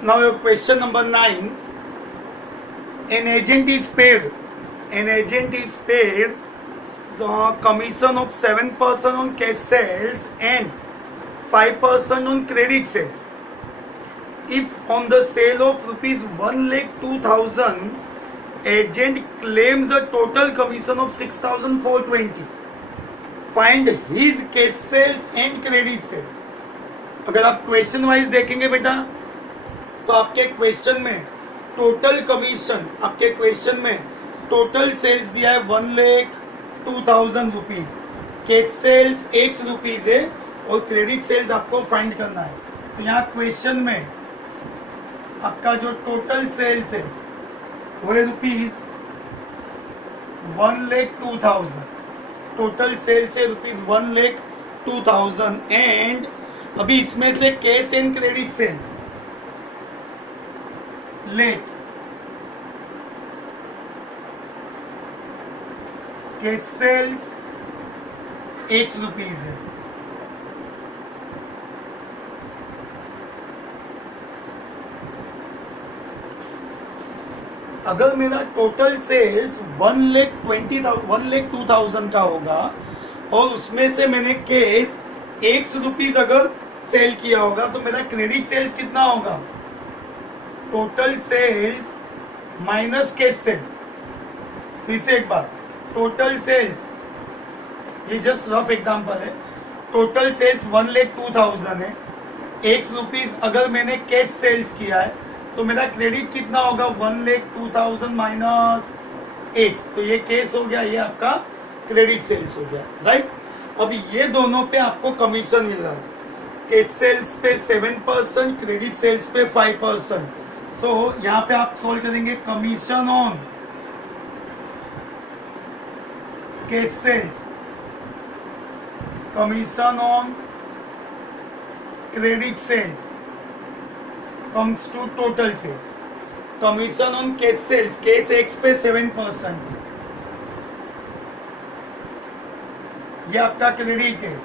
Now question number 9. An agent is paid commission of 7% on cash sales and 5% on credit sales. If on the sale of rupees 1,02,000, agent claims a total commission of 6,420. Find his cash sales and credit sales. अगर आप question wise देखेंगे बेटा तो आपके question में total commission, आपके question में total sales दिया है 1,02,000 rupees, cash sales X rupees है और क्रेडिट सेल्स आपको फाइंड करना है। तो यहाँ क्वेश्चन में आपका जो टोटल सेल्स है वो है रुपीज 1,02,000, टोटल सेल्स है रुपीज 1,02,000 एंड अभी इसमें से cash and credit sales let cash sales X rupees है, अगर मेरा टोटल सेल्स 1,02,000 का होगा और उसमें से मैंने कैश X रुपीज अगर सेल किया होगा तो मेरा क्रेडिट सेल्स कितना होगा, total sales minus cash sales. फिर से एक बार, टोटल सेल्स, ये जस्ट रफ एग्जांपल है, टोटल सेल्स 1,02,000 है, X रुपीज अगर मैंने कैश सेल्स किया है तो मेरा क्रेडिट कितना होगा 1,02,000 माइनस X, तो ये कैश हो गया, ये आपका क्रेडिट सेल्स हो गया, राइट। अब ये दोनों पे आपको कमीशन मिल रहा है, कैश सेल्स पे 7%, क्रेडिट सेल्स पे 5%। सो यहाँ पे आप सोल्व करेंगे commission on cash sales, commission on credit sales comes to total sales. Commission on cash sales, cash X पे 7%, ये आपका क्रेडिट है,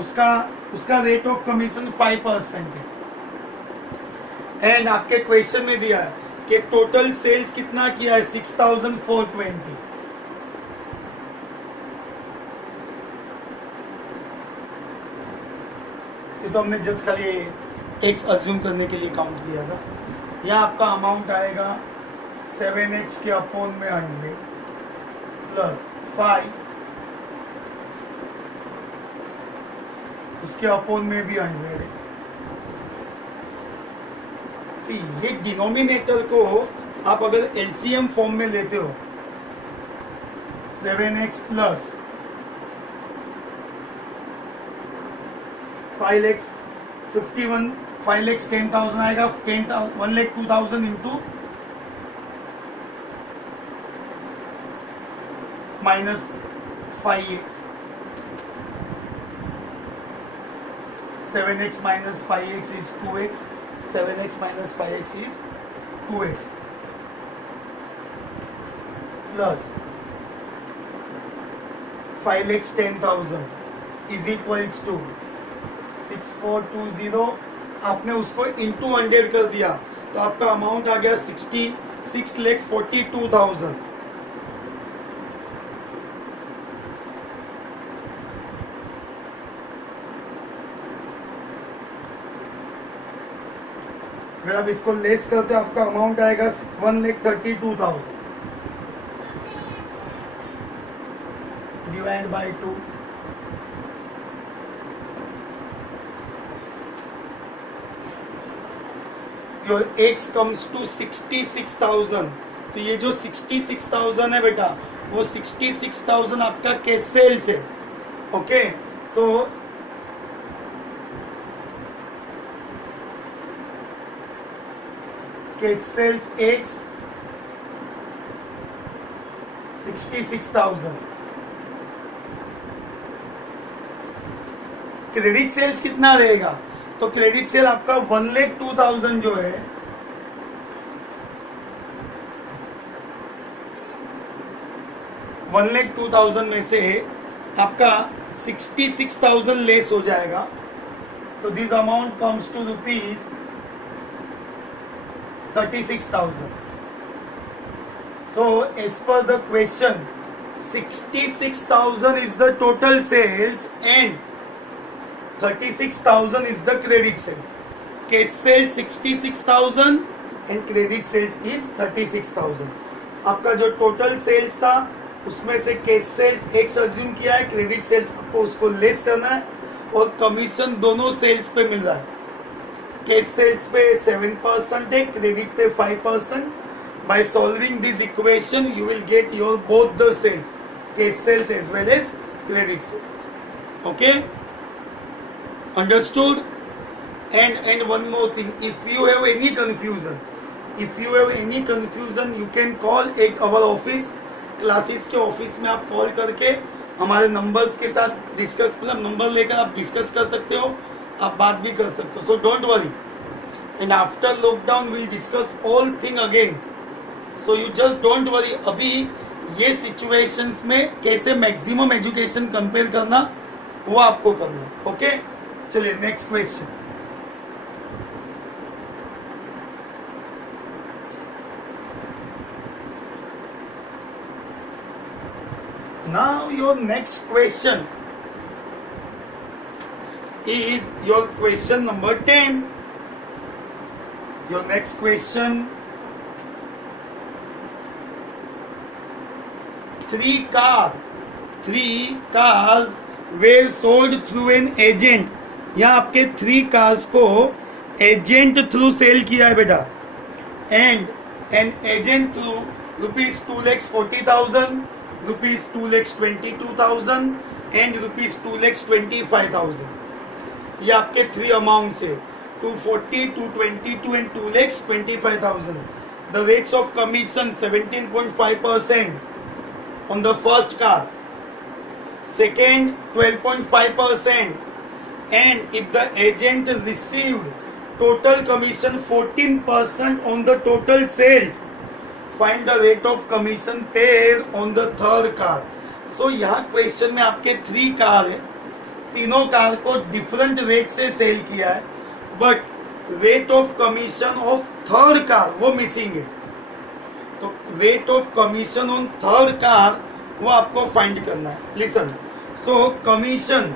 उसका रेट ऑफ कमीशन 5% है एंड आपके क्वेश्चन में दिया है कि टोटल सेल्स कितना किया है 6,420। ये तो हमने जस्ट खाली X अज्यूम करने के लिए काउंट किया था। यहाँ आपका अमाउंट आएगा 7x के अपॉन में 100 प्लस 5 उसके अपॉन में भी 100 है। सी ये डिनोमिनेटर को आप अगर LCM फॉर्म में लेते हो 7x प्लस 5x 51, 5x 10,000 आएगा, 1,02,000 into minus 5x, 7x minus 5x is 2x, 7x minus 5x is 2x plus 5x 10,000 is equals to 6420। आपने उसको इंटू 100 कर दिया तो आपका अमाउंट आ गया 66,42,000। अगर आप इसको लेस करते आपका अमाउंट आएगा 1,32,000 divide by 2, your X comes to 66,000। तो ये जो 66,000 है बेटा वो 66,000 आपका कैश सेल्स है, ओके। तो cash sales X 66,000, credit sales कितना रहेगा, तो क्रेडिट सेल आपका 1,02,000 जो है 1,02,000 में से आपका 66,000 लेस हो जाएगा So this amount comes to rupees 36,000. So as per the question, 66,000 is the total sales and 36,000 is the credit sales. Cash sales 66,000 and credit sales is 36,000. आपका जो टोटल सेल्स था उसमें से कैश सेल्स एक्स अज्यूम किया है, credit sales आपको उसको less करना है और कमीशन दोनों सेल्स पे मिल रहा है. कैश सेल्स पे 7% है, क्रेडिट पे 5%. By solving this equation, you will get your both the sales, cash sales as well as credit sales. Okay, understood? And one more thing, if you have any confusion, you can call at our office. Classes के office में आप call करके हमारे numbers के साथ discuss, मतलब number लेकर आप डिस्कस कर सकते हो, आप बात भी कर सकते हो. So don't worry, and after lockdown will discuss all thing again. So you just don't worry. अभी ये सिचुएशंस में कैसे मैक्सिमम एजुकेशन कंपेयर करना वो आपको करना है. ओके, चलिए next question. Now your next question is your question number 10. Your next question, 3 cars were sold through an agent. यहाँ आपके 3 cars को एजेंट थ्रू सेल किया है बेटा, and an agent through rupees 2,40,000, rupees 2,22,000 and rupees 2,25,000. ये आपके 3 amount है, 240, 222 and 2,25,000. The rates of commission 17.5% on the first car, second 12.5%, and if the agent received total commission 14% on the total sales, find the rate of commission paid on the third car. So यहाँ question में आपके 3 car है, तीनों car को different rate से sale किया है, but rate of commission of third car वो मिसिंग है. तो rate of commission on third car वो आपको फाइंड करना है. Listen, so commission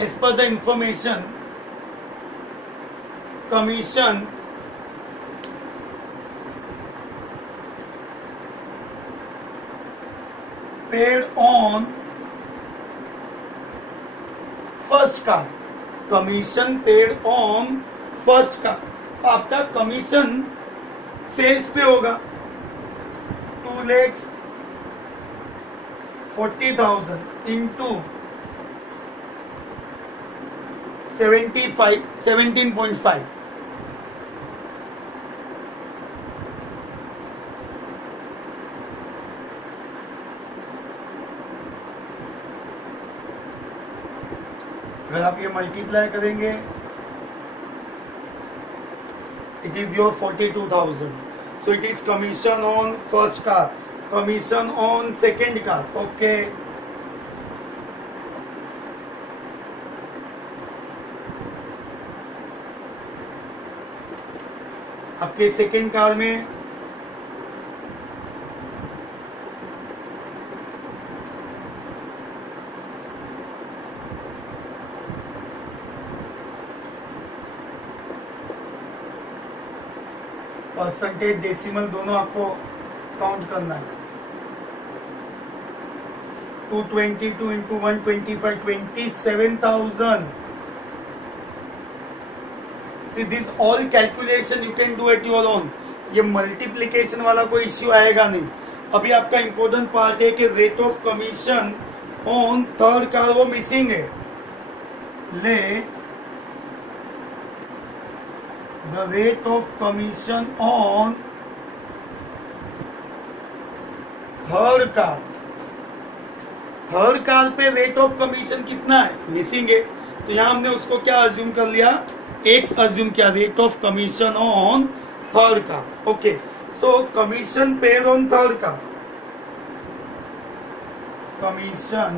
as per the information, commission paid on first car, commission paid on first car. आपका commission sales पे होगा 2,40,000 इंटू 17.5. अगर आप ये मल्टीप्लाई करेंगे, it is your 42,000. So it is commission on first car, commission on second car. Okay. आपके second car में percentage decimal दोनों आपको काउंट करना है. 222 into 125, 27,000. See this all calculation you can do at your own. ये multiplication वाला कोई issue आएगा नहीं. अभी आपका इंपॉर्टेंट पार्ट है कि rate of commission on third car वो मिसिंग है. Let the rate of commission on third car. Third car पे रेट ऑफ कमीशन कितना है, मिसिंग है. तो यहां हमने उसको क्या अज्यूम कर लिया, एक्स अज्यूम किया, rate of commission on third car. Okay, so commission paid on third car, commission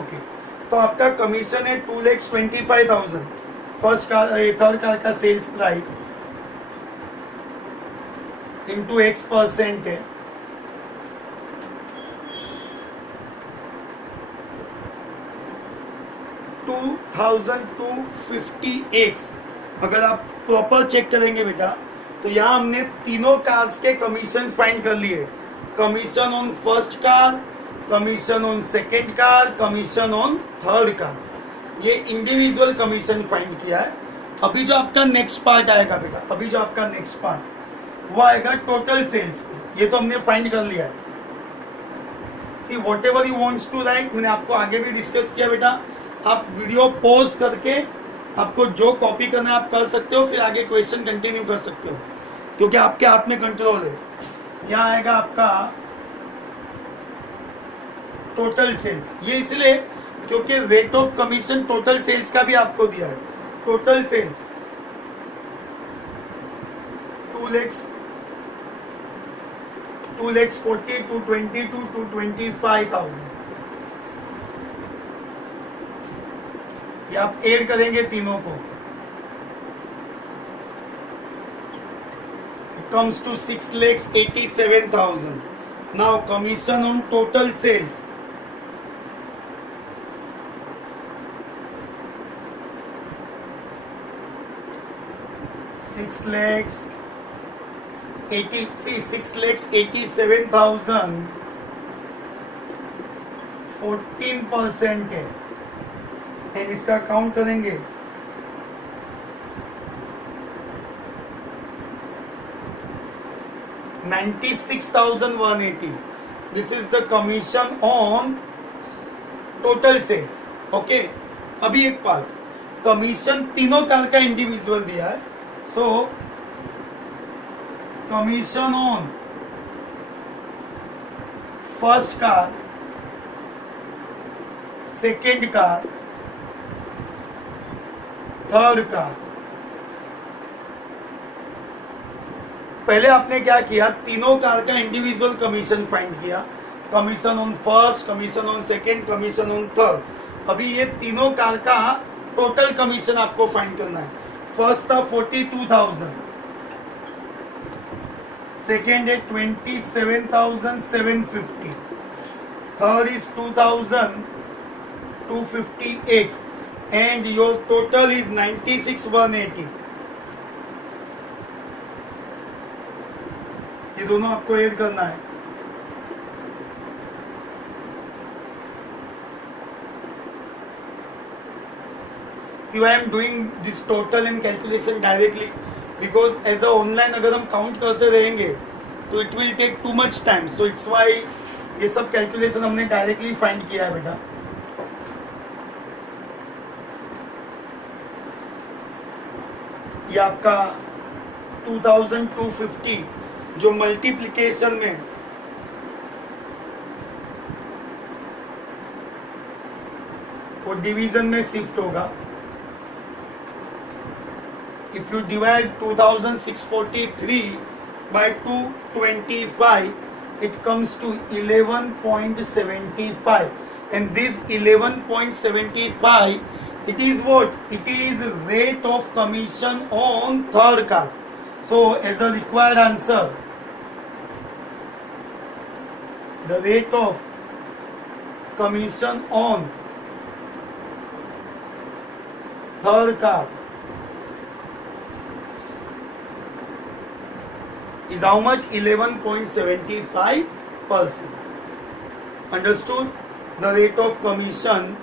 okay, तो आपका कमीशन है 2,25,000 फर्स्ट कार थर्ड कार का सेल्स प्राइस इंटू X% है, 2,250X। अगर आप प्रॉपर चेक करेंगे बेटा तो यहाँ हमने तीनों कार्स के कमीशन फाइंड कर लिए। Commission on first car, commission on second car, commission on third car, ये इंडिविजुअल कमीशन फाइंड किया है। अभी जो आपका नेक्स्ट पार्ट आएगा बेटा, अभी जो आपका नेक्स्ट पार्ट वो आएगा टोटल सेल्स। ये तो हमने फाइंड कर लिया है। See whatever you wants to write, मैंने आपको आगे भी डिस्कस किया बेटा, आप वीडियो पॉज करके आपको जो कॉपी करना है आप कर सकते हो, फिर आगे क्वेश्चन कंटिन्यू कर सकते हो, क्योंकि आपके हाथ में कंट्रोल है। यहाँ आएगा आपका टोटल सेल्स, ये इसलिए क्योंकि rate of commission total sales का भी आपको दिया है। टोटल सेल्स 2,40,000, 222, 225,000, ये आप ऐड करेंगे तीनों को, it comes to 6,87,000। Now commission on total sales, $6,87,000 14% है, एंड इसका काउंट करेंगे 96,180। This is the commission on total sales. Okay, अभी एक बात, कमीशन तीनों कार का इंडिविजुअल दिया है, सो commission on first car, second car, third car. पहले आपने क्या किया, तीनों कार का इंडिविजुअल कमीशन फाइंड किया, commission on first, commission on second, commission on third. अभी ये तीनों कार का टोटल कमीशन आपको फाइंड करना है। फर्स्ट था 42,000, सेकेंड है 27,750, third is 2,250X, and your total is 96,180। ये दोनों आपको ऐड करना है। See why I am doing this total and calculation directly, because as a online अगर हम काउंट करते रहेंगे तो it will take too much time, so it's why ये सब कैलकुलेशन हमने डायरेक्टली फाइंड किया है बेटा। ये आपका 2,250 जो मल्टीप्लिकेशन में वो डिवीजन में शिफ्ट होगा। If you divide 2,643 by 225, it comes to 11.75, and this 11.75, it is what? It is rate of commission on third car. So as a required answer, the rate of commission on third car is how much? 11.75%. Understood? The rate of commission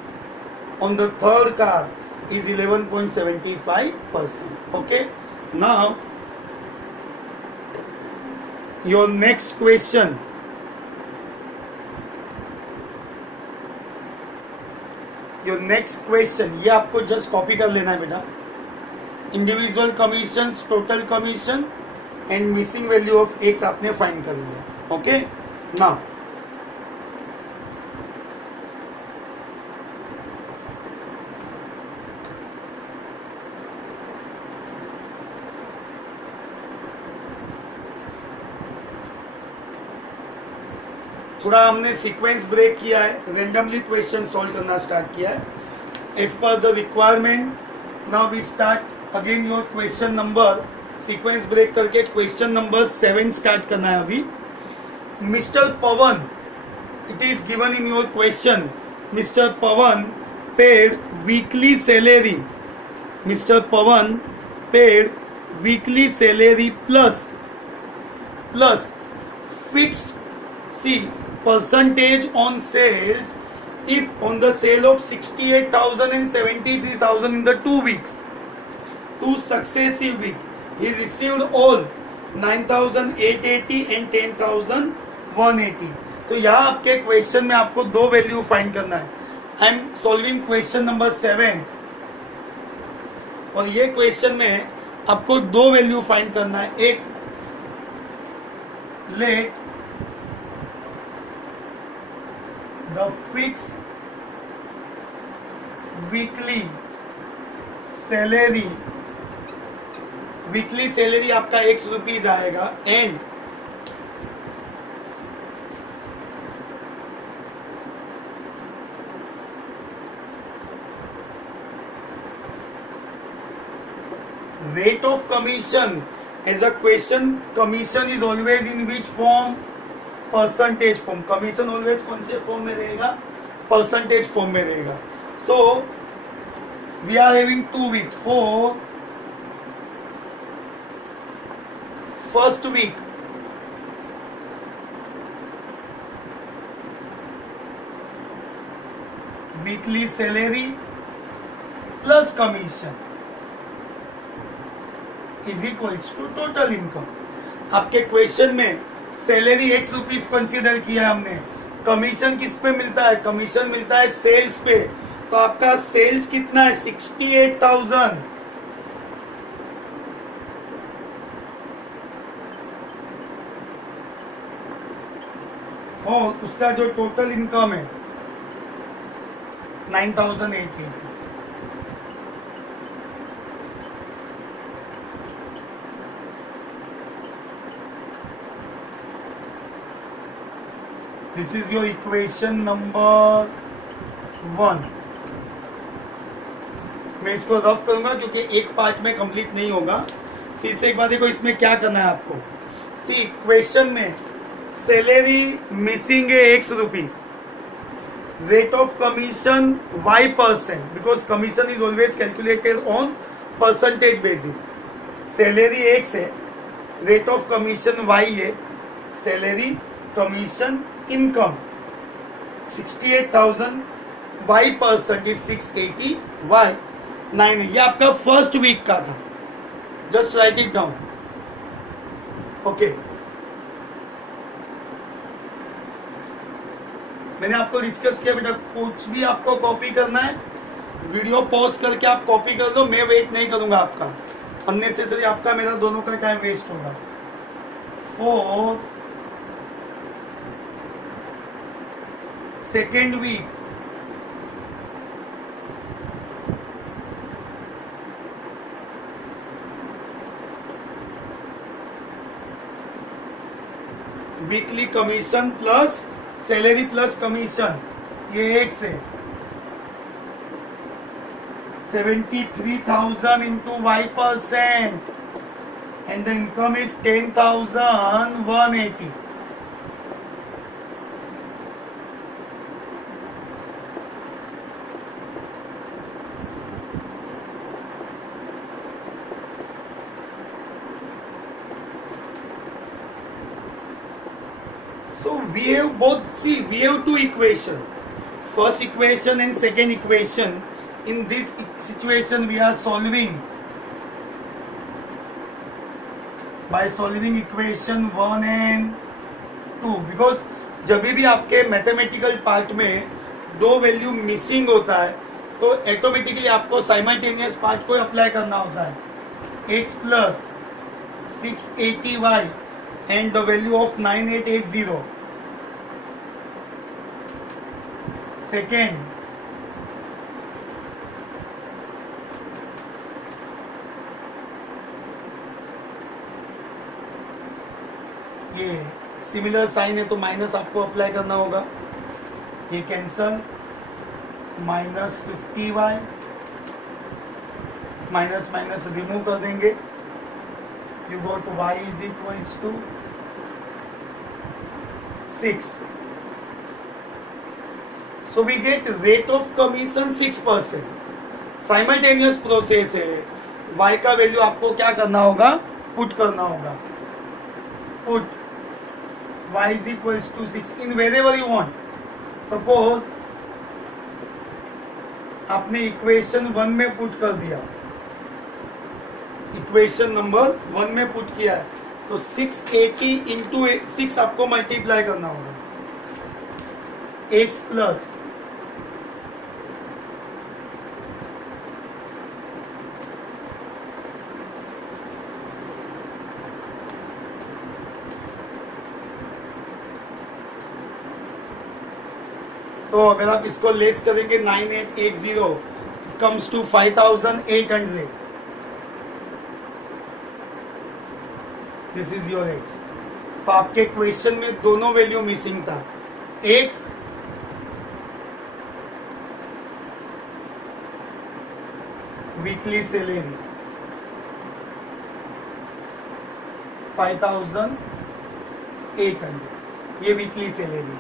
on the third car is 11.75%. Okay, now your next question, ये आपको just copy कर लेना है बेटा। Individual commission, total commission and missing value of x आपने find कर लिया। Okay, now थोड़ा हमने सीक्वेंस ब्रेक किया है, रेंडमली क्वेश्चन सॉल्व करना स्टार्ट किया है as per the requirement. Now we start again your question number, sequence break करके क्वेश्चन नंबर 7 स्टार्ट करना है अभी. Mister Pawan, it is given in your question, Mr. Pavan paid weekly salary. Mr. Pavan paid weekly salary plus fixed, see, percentage on sales if on the sale of 68,000 and 73,000 in the 2 weeks, 2 successive weeks, he received all 9,880 and 10,180. तो यहाँ आपके question में आपको 2 value find करना है. I am solving question number 7 और ये question में आपको 2 वैल्यू फाइंड करना है. एक, let the fix weekly salary, weekly salary आपका X रुपीज आएगा, and rate of commission. As a question, commission is always in which form? Percentage form. Commission always कौन से फॉर्म में रहेगा? Percentage form में रहेगा. So we are having 2 weeks. For first week, weekly salary plus commission is equals to total income. आपके question में salary X rupees consider किया हमने. कमीशन किस पे मिलता है? कमीशन मिलता है सेल्स पे. तो आपका सेल्स कितना है? 68,000. और उसका जो टोटल इनकम है 9,880. This is your equation number 1. मैं इसको रफ करूंगा क्योंकि एक पार्ट में कंप्लीट नहीं होगा. फिर से एक बार देखो इसमें क्या करना है आपको. सी, क्वेश्चन में सैलरी मिसिंग है X rupees, rate of commission Y%, because commission is always calculated on percentage basis. Salary X है, रेट ऑफ कमीशन Y है, salary commission income 68,000, Y% is 680, Y9 है. ये आपका फर्स्ट वीक का था. Just right it down. Okay, मैंने आपको discuss किया बेटा, कुछ भी आपको कॉपी करना है वीडियो पॉज करके आप कॉपी कर लो. मैं वेट नहीं करूंगा आपका, अननेसेसरी आपका मेरा दोनों का टाइम वेस्ट होगा. For second week, weekly commission plus salary plus commission, ये X है. 73,000 into Y% and the income is 10,180. So we have both, see, we have 2 equation, first equation and second equation. In this situation we are solving by solving equation 1 and 2, because जब भी आपके mathematical part में 2 value missing होता है तो automatically आपको simultaneous part को apply करना होता है. X plus 680Y and the value of 9880. Second, ये सिमिलर साइन है तो माइनस आपको अप्लाई करना होगा, ये cancel, minus 50y, minus minus remove कर देंगे, you got y is equals to 6. So we get rate of commission 6%. Simultaneous process है, y का वैल्यू आपको क्या करना होगा, पुट करना होगा, put y is equals to 6 in wherever you want. Suppose आपने इक्वेशन 1 में पुट कर दिया, इक्वेशन नंबर 1 में पुट किया है, तो 680 इंटू 6 आपको मल्टीप्लाई करना होगा, x प्लस अगर आप इसको लेस करेंगे 9880 comes to 5800. This is your x. तो आपके क्वेश्चन में दोनों वैल्यू मिसिंग था, x वीकली सैलरी 5800, ये weekly salary,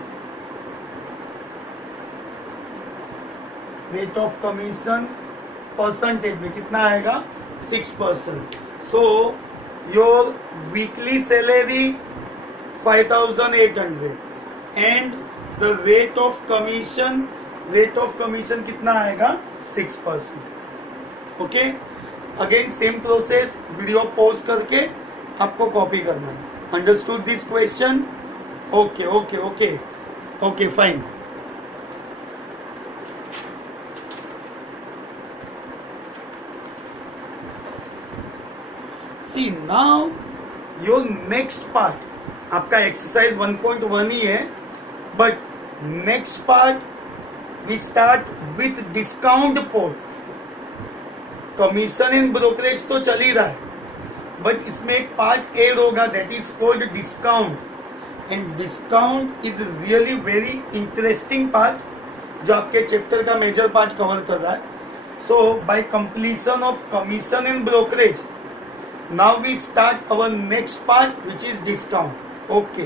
rate of commission percentage में कितना आएगा, 6%. So your weekly salary 5800 and the rate of commission कितना आएगा, 6%. Okay, again same process, video pause करके आपको कॉपी करना है. Understood this question? Okay okay okay okay fine. See now your next part, आपका एक्सरसाइज 1.1 ही है, but next part we start with discount port. Commission and brokerage तो चल ही रहा है, बट इसमें एक पार्ट एड होगा that is called discount. And discount is really very interesting part जो आपके चैप्टर का मेजर पार्ट कवर कर रहा है. So by completion of commission and brokerage, now we start our next part which is discount. Okay.